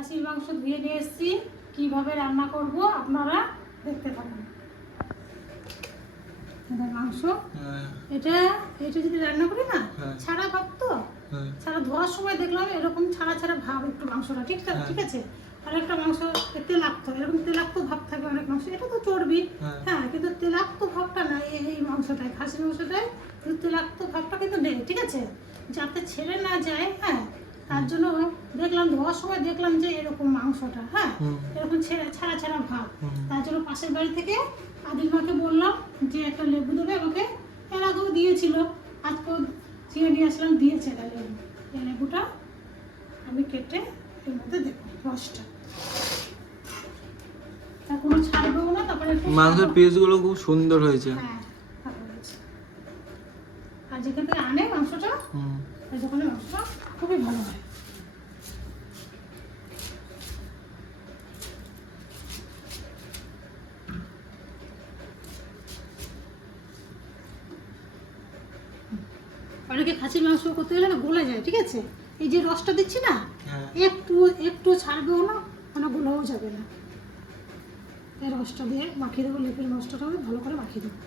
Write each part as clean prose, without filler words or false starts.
খাসির মাংস ধুয়ে নিয়ে এসেছি, কীভাবে রান্না করব আপনারা দেখতে থাকুন। এটা মাংস, এটা যদি রান্না করি না ছাড়া ভাব তো, ছাড়া ধোয়ার সময় দেখলাম এরকম ছাড়া ছাড়া ভাব একটু মাংসটা, ঠিক আছে। আর একটা মাংস তেলাক্ত, এরকম তেলাক্ত ভাব থাকে অনেক মাংস, এটা তো চর্বি, হ্যাঁ, কিন্তু তেলাক্ত ভাবটা না এই মাংসটায়, খাসির মাংসটায় তেলাক্ত ভাবটা কিন্তু নেই, ঠিক আছে, যাতে ছেড়ে না যায়। হ্যাঁ, তার জন্য দেখলাম ধোয়ার সময় দেখলাম যে এরকম মাংসটা, হ্যাঁ, এরকম ছাড়া ছাড়া ভাব। তার জন্য পাশের বাড়ি থেকে আদিলমাকে বললাম যে একটা লেবু দেবে আমাকে, এর আগেও দিয়েছিল, আজকেও চিনে নিয়ে আসলাম, দিয়েছে লেবু। এই লেবুটা আমি কেটে এর মধ্যে দেবো রসটা, তা কোনো ছাড়বেও না। তারপরে মাংসের পিসগুলো খুব সুন্দর হয়েছে। হ্যাঁ, ভালো হয়েছে। আর যেখান থেকে আনে মাংসটা, ওই দোকানের মাংসটা খুবই ভালো হয়। অনেকে খাসির মাংস করতে গেলে না গলে যায়, ঠিক আছে। এই যে রসটা দিচ্ছি না, একটু ছাড়বেও না, মানে গলেও যাবে না। এই রসটা দিয়ে মাখিয়ে দেবো, লেবুর রসটা ভালো করে মাখিয়ে দেবো।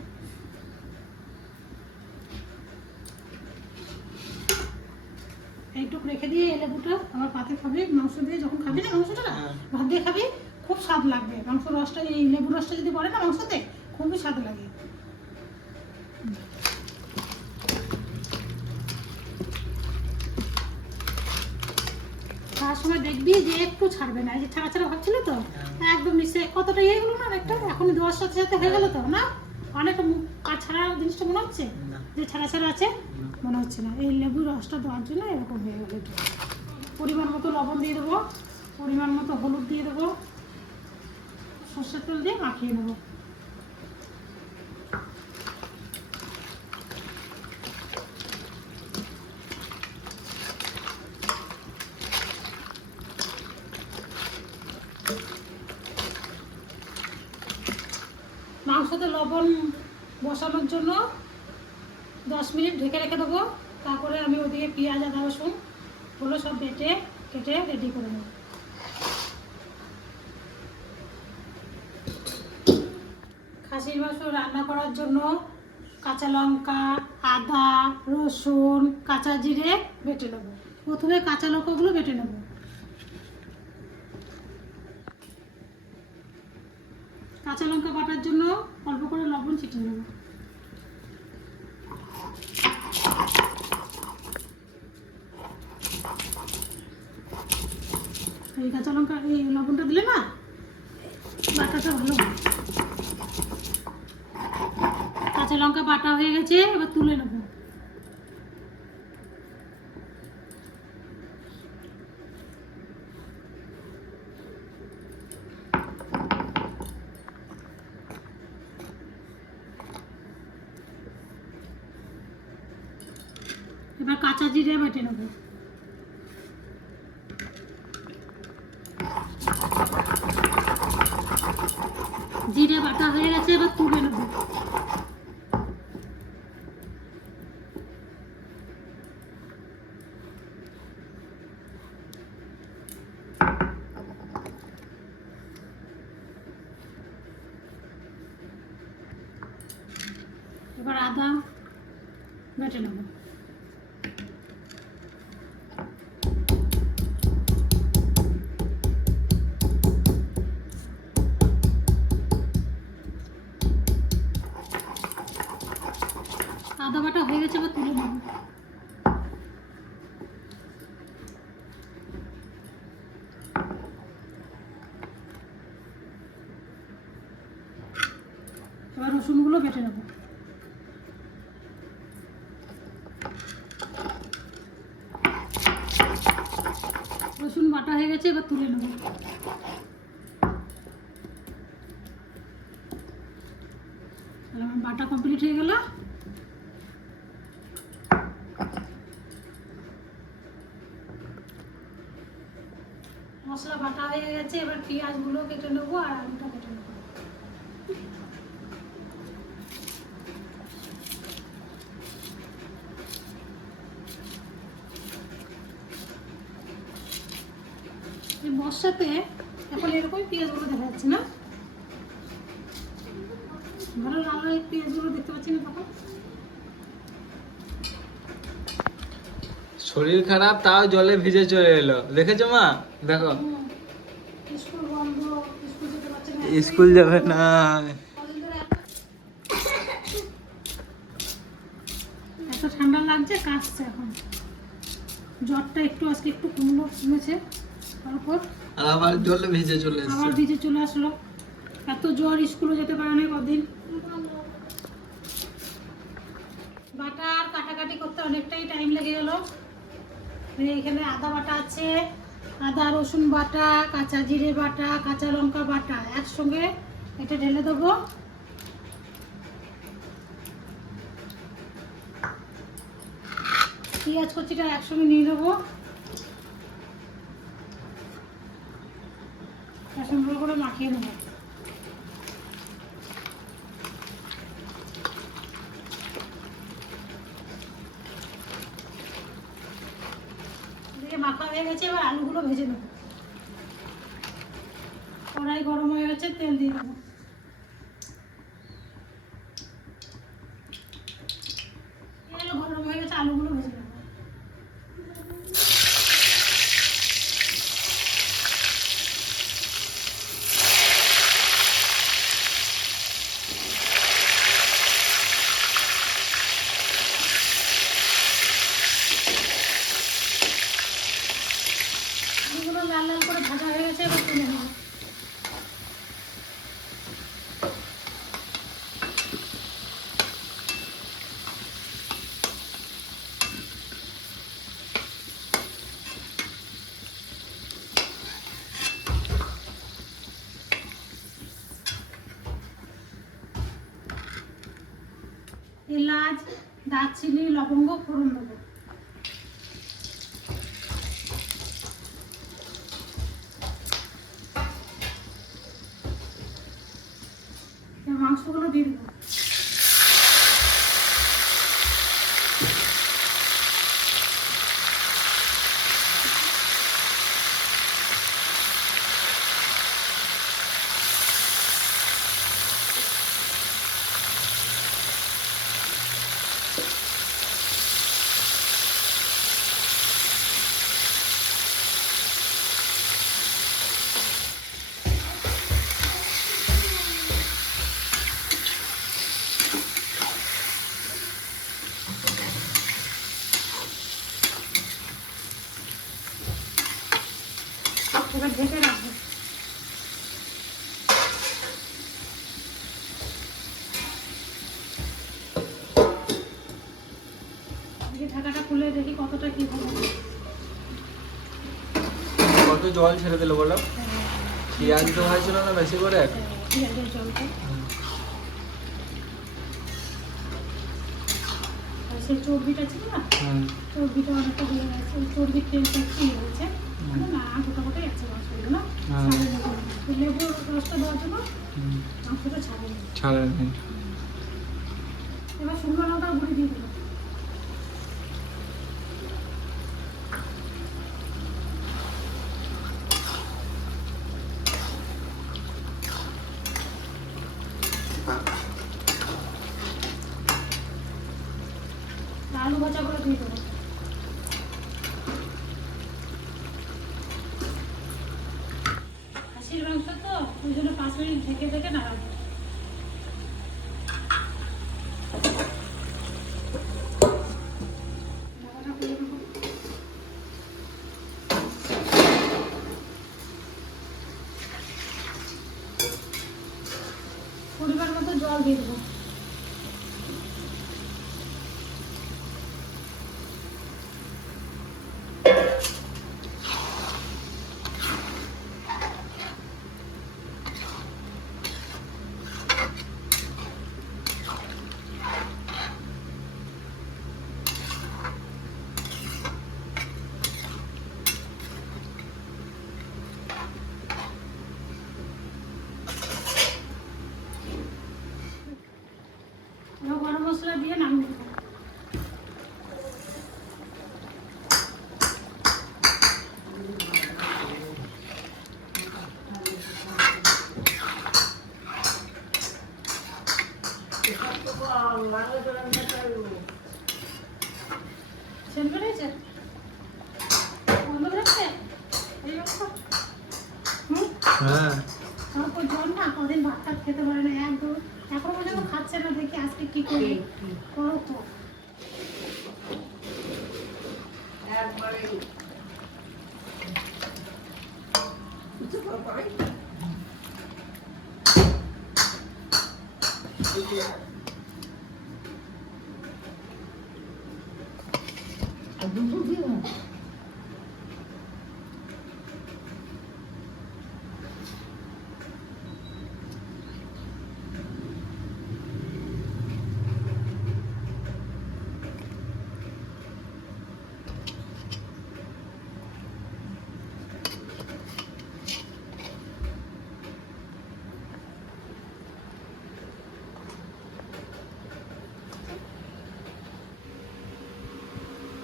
এইটুকু রেখে দিয়ে এই লেবুটা আমার পাতে খাবি, মাংস দিয়ে যখন খাবি না, মাংসটা ভাত দিয়ে খাবি, খুব স্বাদ লাগবে। মাংস রসটা, এই লেবু রসটা যদি পড়ে না মাংসতে, খুবই স্বাদ লাগে। খাওয়ার সময় দেখবি যে একটু ছাড়বে না, এই যে ছাড়া ছাড়া ভাবছিল তো, একদম মিশে কতটা ইয়ে গেলো না, একটা এখন দেওয়ার সাথে সাথে হয়ে গেলো তো না, অনেকটা আর ছাড়া জিনিসটা মনে হচ্ছে যে ছাড়া ছাড়া আছে, মনে হচ্ছে না। এই লেবুর রসটা দেওয়ার জন্য এরকম হয়ে গেল। একটু পরিমাণ মতো লবণ দিয়ে দেবো, পরিমাণ মতো হলুদ দিয়ে দেবো, সর্ষের তেল দিয়ে মাখিয়ে নেবো। মাংসতে লবণ বসানোর জন্য 10 মিনিট ঢেকে রেখে দেবো। তারপরে আমি ওদিকে পেঁয়াজ, আদা, রসুন হলো সব কেটে রেডি করে নেব। খাসির মাংস রান্না করার জন্য কাঁচা লঙ্কা, আদা, রসুন, কাঁচা জিরে বেটে নেব। প্রথমে কাঁচা লঙ্কাগুলো বেটে নেব। কাঁচা লঙ্কা বাটার জন্য অল্প করে লবণ ছিটিয়ে নেব। এই কাঁচা লঙ্কা, এই লবণটা দিলে না বাটাটা ভালো হয়। কাঁচা লঙ্কা বাটা হয়ে গেছে, এবার তুলে নেব। এবার কাঁচা জিরে বেটে নেব। জিরে বাটা হয়ে গেছে, এবার তুলে নেব। এবার আদা বেটে নেব। আদা বাটা হয়ে গেছে, এবার তুলে নেব। এবার রসুনগুলো বেটে নেব। রসুন বাটা হয়ে গেছে, এবার তুলে নেব। আমার বাটা কমপ্লিট হয়ে গেল। মশলা বাটা হয়ে গেছে, এবার পেঁয়াজগুলো কেটে নেবো আর আলুটা কেটে নেবো। এই বর্ষাতে এখন এরকমই পেঁয়াজগুলো দেখা যাচ্ছে না, ভালো লাল লাল পেঁয়াজগুলো দেখতে পাচ্ছি না তখন। শরীর খারাপ তাও জলে ভিজে চলে এলো, দেখেছো মা? দেখো স্কুল বন্ধ, স্কুল যেতে পারছে না, স্কুল যাবে না। কদিন ধরে এত ঠান্ডা লাগছে, কাশছে এখন। জ্বরটা একটু আজকে একটু কমেছে, তারপর আর আবার জলে ভিজে চলে আবার এসছে। ভিজে চলে আসলো। এত জ্বর, স্কুলে যেতে পারে না কদিন। বাটা আর কাটাকাটি করতে অনেকটাই টাইম লেগে গেল। এখানে আদা বাটা আছে, আদা রসুন বাটা, কাঁচা জিরে বাটা, কাঁচা লঙ্কা বাটা একসঙ্গে এটা ঢেলে দেবো। পেঁয়াজ কচিটা একসঙ্গে নিয়ে নেবো, সুন্দর করে মাখিয়ে নেবো। মাখা হয়ে গেছে, এবার আলুগুলো ভেজে নেবো। কড়াই গরম হয়ে গেছে, তেল দিয়ে দেবো। তেল গরম হয়ে গেছে, আলুগুলো ভেজে নেবো। আলুগুলো লাল লাল করে ভাজা হয়ে গেছে, এবার তুলে নেবো। এলাচ, দারচিনি, লবঙ্গ ফোড়ন দেবো। মাংসগুলো দিয়ে দেবো। এবার ঢেকে রাখবো। ঢাকাটা খুলে দেখি কতটা কি হবে। কত জল ছেড়ে দিল বলো? পেঁয়াজ তো হয়েছিল না বেশি করে? পেঁয়াজের জলটা, আর সেই চর্বিটা ছিল না, চর্বিটা অনেকটা দিয়ে গেছে, ওই চর্বির তেলটা একটু ইয়ে হয়েছে না, গোটা গোটাই আছে মাংসগুলো না, লেবুর রসটা দেওয়ার জন্য মাংসটা ছাড়ে নেই। এবার শুকনো লঙ্কা গুঁড়ি দিয়ে দেবো। আলু ভাজা করে দিয়ে দেবো। খাসির মাংস তো ওই জন্য 5 মিনিট ঢেকে ঢেকে নাড়াবো। পরিমাণ মতো জল দিয়ে দেবো। সেন্ট বেরিয়েছে বন্ধ করেছে এই রকম হ্যাঁ তারপর জ্বর না কদিন ভাত টাত খেতে পারে না একদম এখনো পর্যন্ত খাচ্ছে না দেখি আজকে কি করি করো তো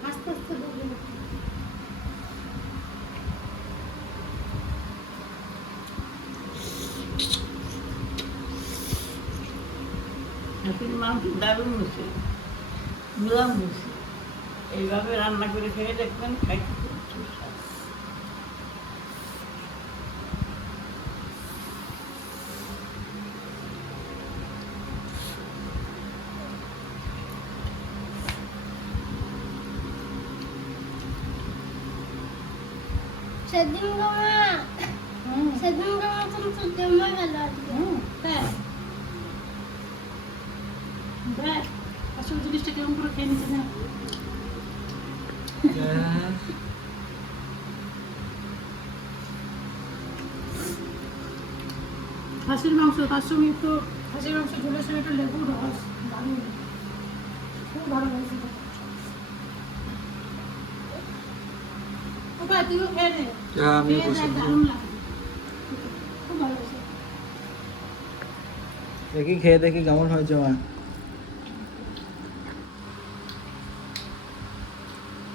আস্তে আস্তে বলবো হাতির মাংস দারুণ হয়েছে নিলাম হয়েছে এইভাবে রান্না করে খেয়ে দেখবেন খাইতে খুব সুস্বাদু। সেদিন তুমি জমা গেল আজকে দেখ দেখ আসল জিনিসটা কেমন করে খেয়ে নিচ্ছে না খাসির মাংস তার সঙ্গে একটু খাসির মাংস ঝোলের সঙ্গে একটু লেবুর রস দারুণ খুব ভালো লাগছে ওটা তুইও খেয়ে নে আমি খেয়ে দেখ দারুণ লাগে খুব ভালো লাগছে দেখি খেয়ে দেখি কেমন হয়েছে মা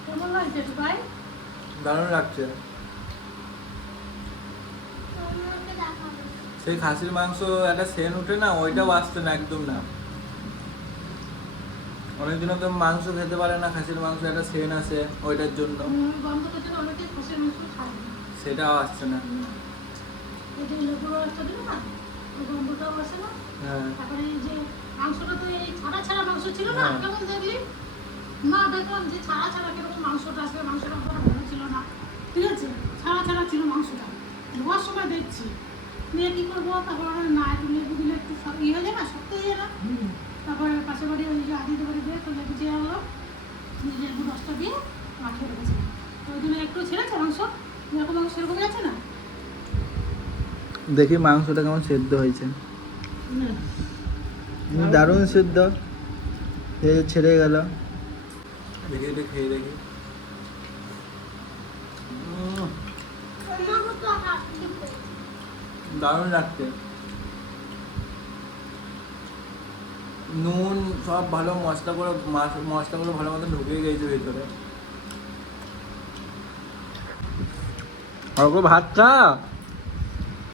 কেমন লাগছে ভাই দারুণ লাগছে তোমাকে দেখাবো সেই খাসির মাংস একটা সেন উঠে না ওইটাও আসছে না একদম না অনেকদিনও তো মাংস খেতে পারে না খাসির মাংস একটা সেন আসে ওইটার জন্য গন্ধ করতে অনেকে খাসির মাংস খায় না সেটাও আসছে না এই যে লেবুর রসটা দিল না ওই গন্ধটাও আসে না হ্যাঁ তারপরে এই যে মাংসটা তো এই ছাড়া ছাড়া মাংস ছিল না হ্যাঁ। কেমন দেখলি না দেখলাম যে ছাড়া ছাড়া কিরকম মাংসটা আসবে মাংসটা পুরো ভালো ছিল না ঠিক আছে ছাড়া ছাড়া ছিল মাংসটা ধোয়ার সময় দেখছি নিয়ে কী করবো তারপর না একটু লেবু দিলে একটু ইয়ে হয়ে যায় না শক্ত হয়ে যায় না তারপরে পাশের বাড়ি ওই যে আদিতে বাড়ি দিয়ে একটু লেবু চেয়ে আনলো লেবু রসটা দিয়ে মাখিয়ে রেখেছি ওই জন্য একটু ছেড়েছে মাংস যেরকম মাংস সেরকমই আছে না দেখি মাংসটা কেমন সেদ্ধ হয়েছে দারুণ সেদ্ধ ছেড়ে গেল দেখি এটা খেয়ে দেখি তোমাকে তো হাত দিতে দারুণ লাগছে নুন সব ভালো মশলাগুলো ভালো মতো ঢুকে গেছে ভেতরে আর ভাত খা